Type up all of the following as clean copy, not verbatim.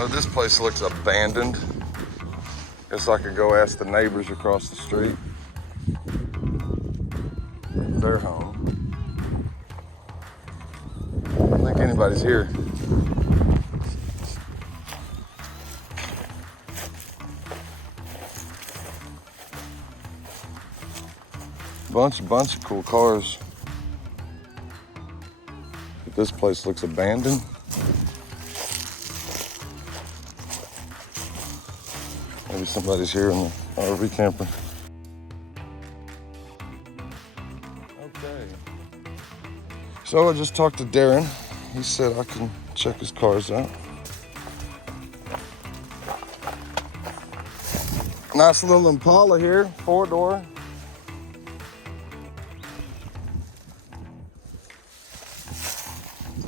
Well, this place looks abandoned. Guess I could go ask the neighbors across the street if they're home. I don't think anybody's here. Bunch of cool cars. But this place looks abandoned. Maybe somebody's here in the RV camper. Okay. So I just talked to Darren. He said I can check his cars out. Nice little Impala here, 4-door.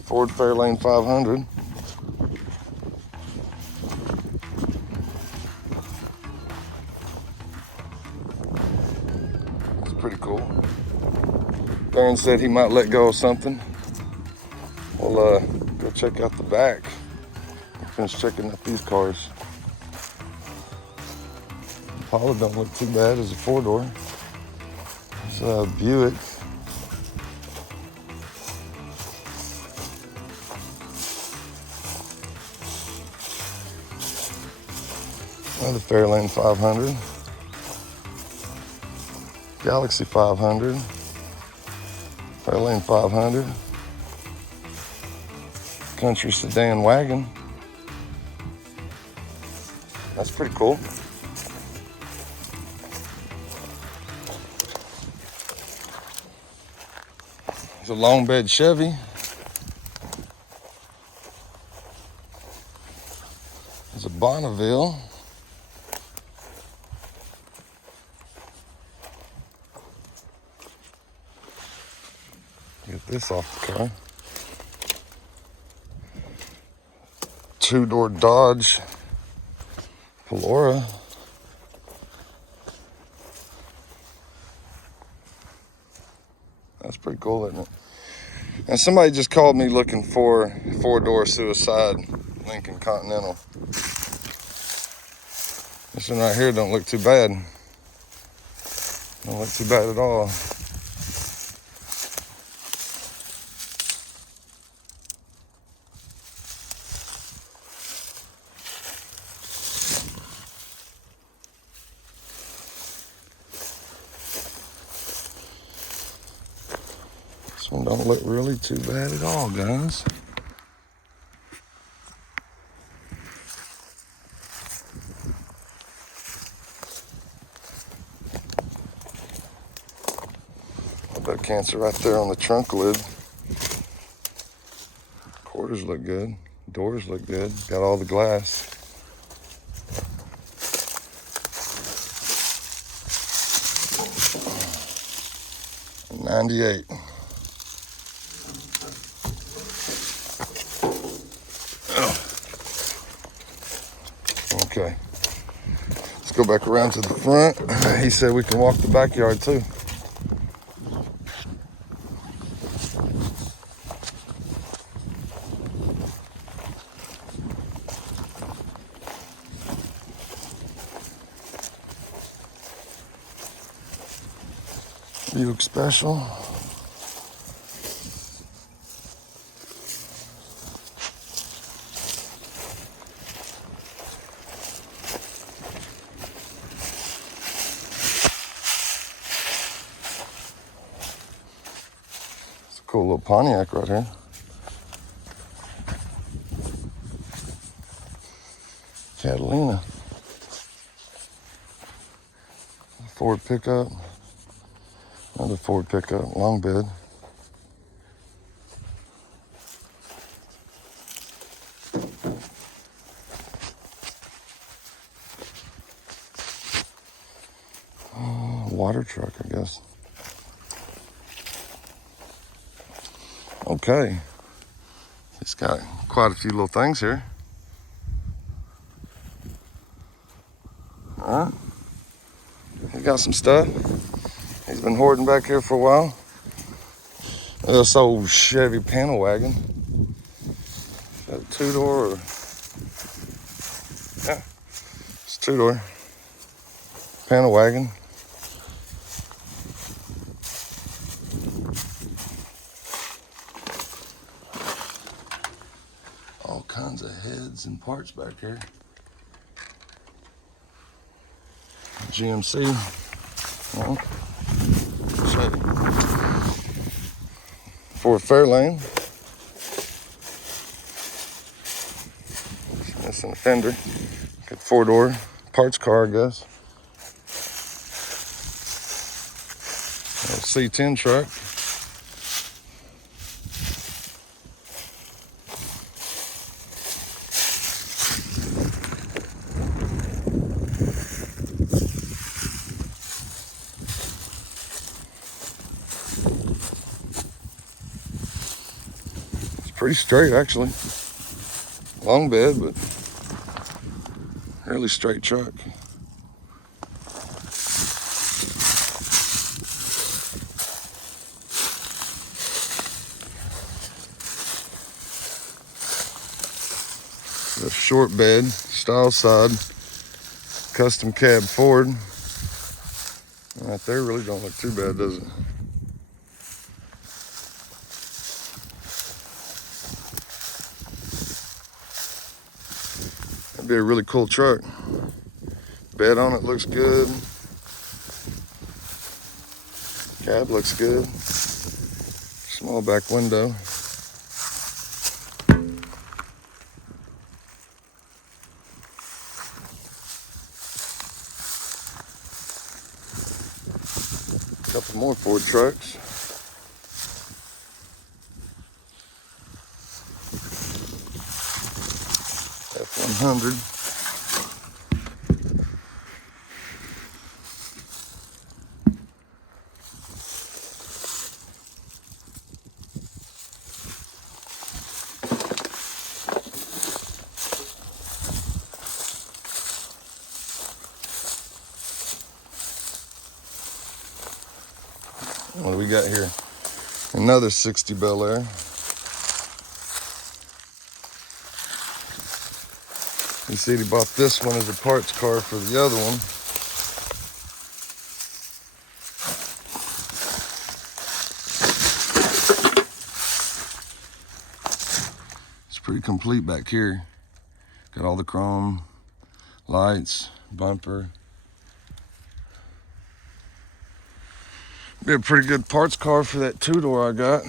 Ford Fairlane 500. It's pretty cool. Darren said he might let go of something. We'll go check out the back. Finish checking out these cars. Impala don't look too bad as a 4-door. It's a Buick. Another Fairlane 500, Galaxy 500, Fairlane 500, country sedan wagon. That's pretty cool. There's a long bed Chevy. There's a Bonneville. Get this off the car. 2-door Dodge Belair. That's pretty cool, isn't it? And somebody just called me looking for 4-door suicide Lincoln Continental. This one right here don't look too bad. Don't look too bad at all. This one don't look really too bad at all, guys. That cancer right there on the trunk lid. Quarters look good. Doors look good. Got all the glass. '98. Okay. Let's go back around to the front. He said we can walk the backyard too. Buick Special. It's a cool little Pontiac right here. Catalina. Ford pickup. Another Ford pickup, long bed. Water truck, I guess. Okay. It's got quite a few little things here. All right. He got some stuff. He's been hoarding back here for a while. This old Chevy panel wagon. Got a 2-door two-door panel wagon. All kinds of heads and parts back here. GMC. Well, Chevy. For Fairlane. Missing a fender. Good four-door parts car, I guess. C10 truck. It's pretty straight, actually. Long bed, but really straight truck. The short bed, style side, custom cab Ford. Right there really don't look too bad, does it? That'd be a really cool truck. Bed on it looks good. Cab looks good. Small back window. Couple more Ford trucks. F-100. What do we got here? Another 60 Belair. You see he bought this one as a parts car for the other one. It's pretty complete back here. Got all the chrome, lights, bumper. Be a pretty good parts car for that two-door I got.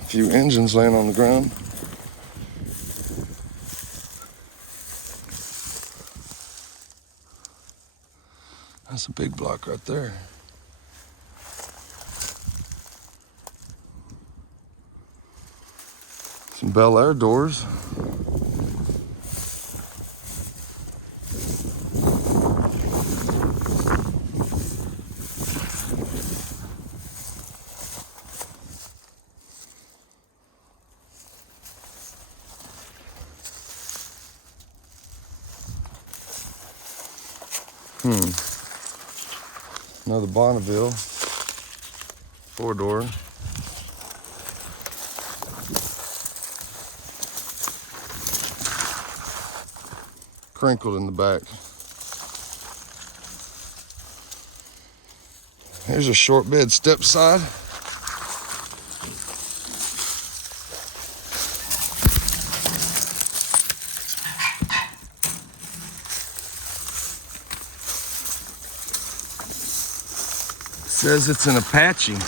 A few engines laying on the ground. That's a big block right there. Some Belair doors. Another Bonneville. Four-door. Crinkled in the back. Here's a short bed step side. It says it's an Apache.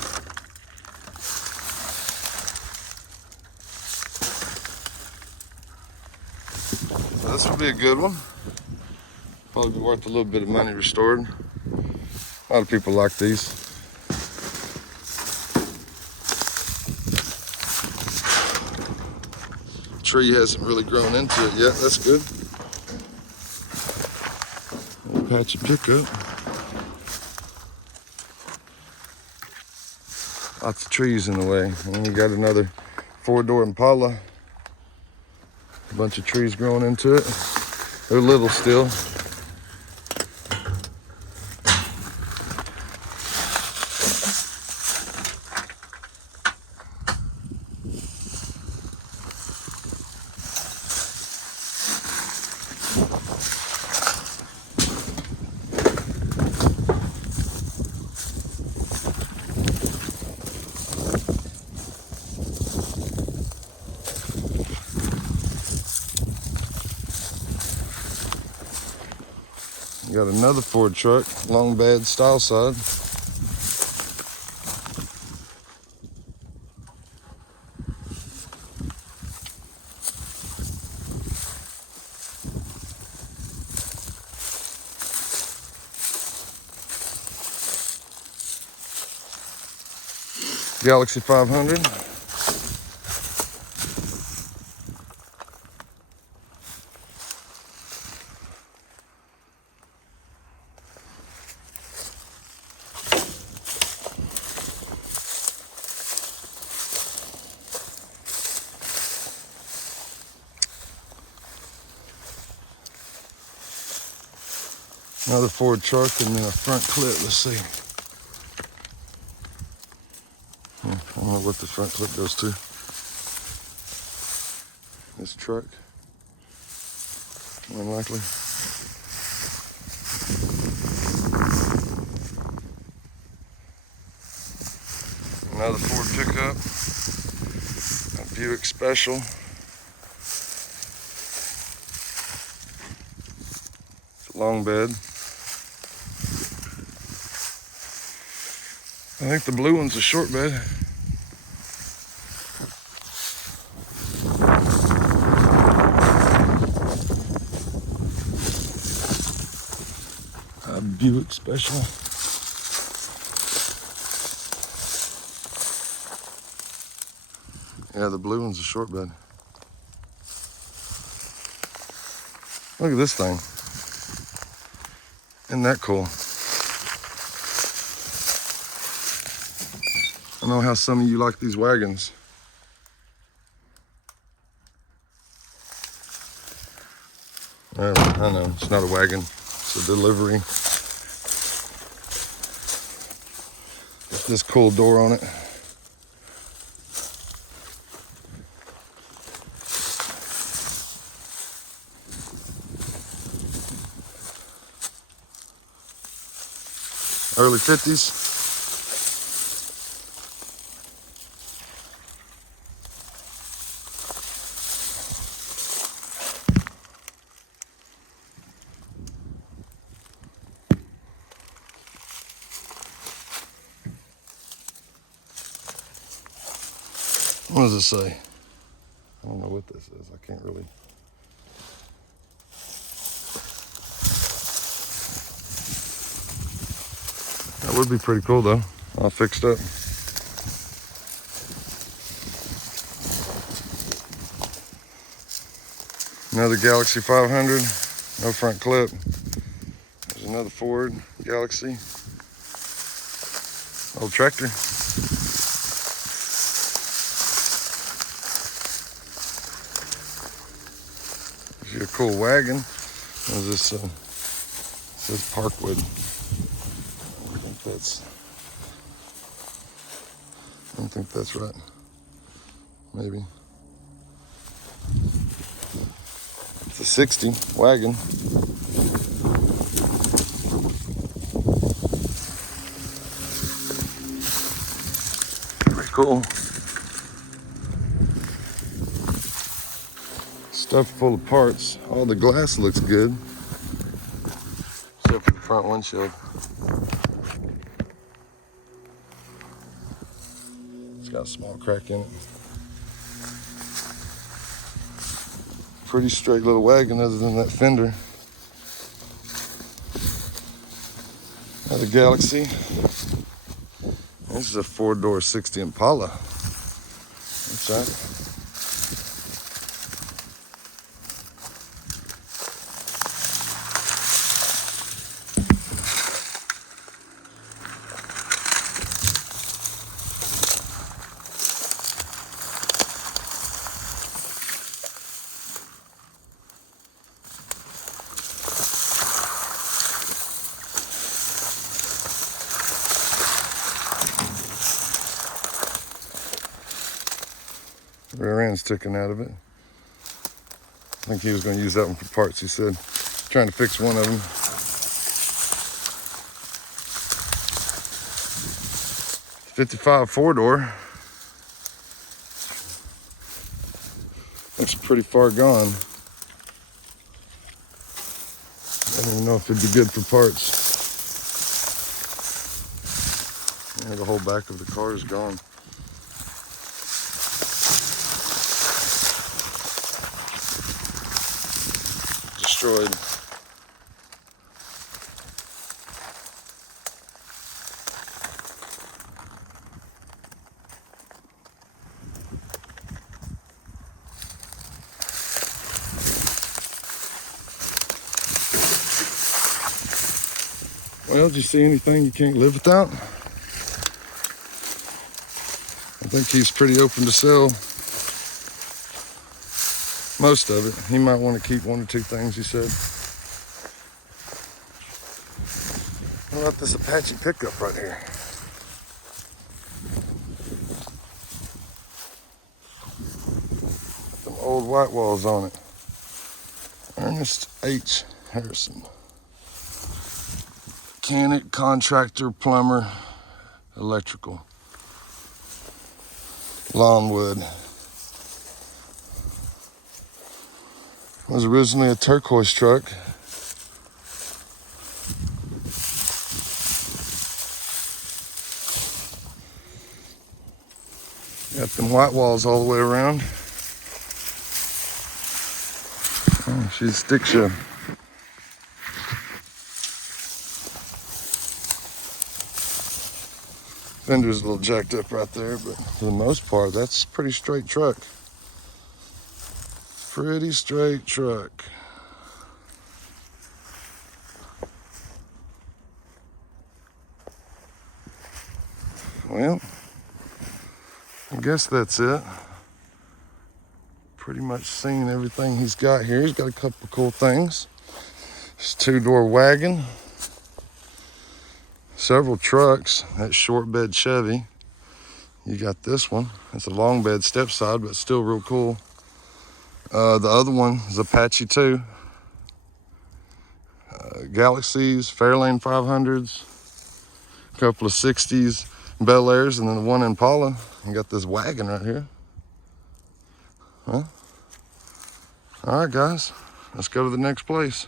This would be a good one. Probably be worth a little bit of money restored. A lot of people like these. Tree hasn't really grown into it yet. That's good. Apache pickup. Lots of trees in the way. And then you got another four-door Impala. A bunch of trees growing into it. They're little still. Got another Ford truck, long bed, style side. Galaxy 500. Another Ford truck and then a front clip. Let's see. I don't know what the front clip goes to. This truck. Unlikely. Another Ford pickup. A Buick Special. It's a long bed. I think the blue one's a short bed. A Buick Special. Yeah, the blue one's a short bed. Look at this thing. Isn't that cool? I know how some of you like these wagons. Well, I know, it's not a wagon, it's a delivery. Got this cool door on it. Early 50s. What does it say? I don't know what this is. I can't really. That would be pretty cool though. All fixed up. Another Galaxy 500. No front clip. There's another Ford Galaxy. Old tractor. A cool wagon. What is this? It says Parkwood. I don't think that's right. Maybe. It's a 60 wagon. Pretty cool. Stuffed full of parts. All the glass looks good, except for the front windshield. It's got a small crack in it. Pretty straight little wagon other than that fender. Another Galaxy. This is a 4-door 60 Impala. What's that? Rear end's sticking out of it. I think he was going to use that one for parts, he said. Trying to fix one of them. '55 4-door. Looks pretty far gone. don't even know if it'd be good for parts. Yeah, the whole back of the car is gone. Destroyed. Well, did you see anything you can't live without? I think he's pretty open to sell most of it. He might want to keep one or two things, he said. What about this Apache pickup right here? Some old white walls on it. Ernest H. Harrison. Mechanic, contractor, plumber, electrical. Lawnwood. It was originally a turquoise truck. Got them white walls all the way around. Oh, she's a stick shift. Fender's a little jacked up right there, but for the most part, that's a pretty straight truck. Pretty straight truck. Well, I guess that's it. Pretty much seen everything he's got here. He's got a couple of cool things. It's a two-door wagon. Several trucks. That short bed Chevy. You got this one. It's a long bed step side, but still real cool. The other one is Apache 2. Galaxies, Fairlane 500s. A couple of 60's Belairs, and then the one Impala. You got this wagon right here. Huh? All right, guys. Let's go to the next place.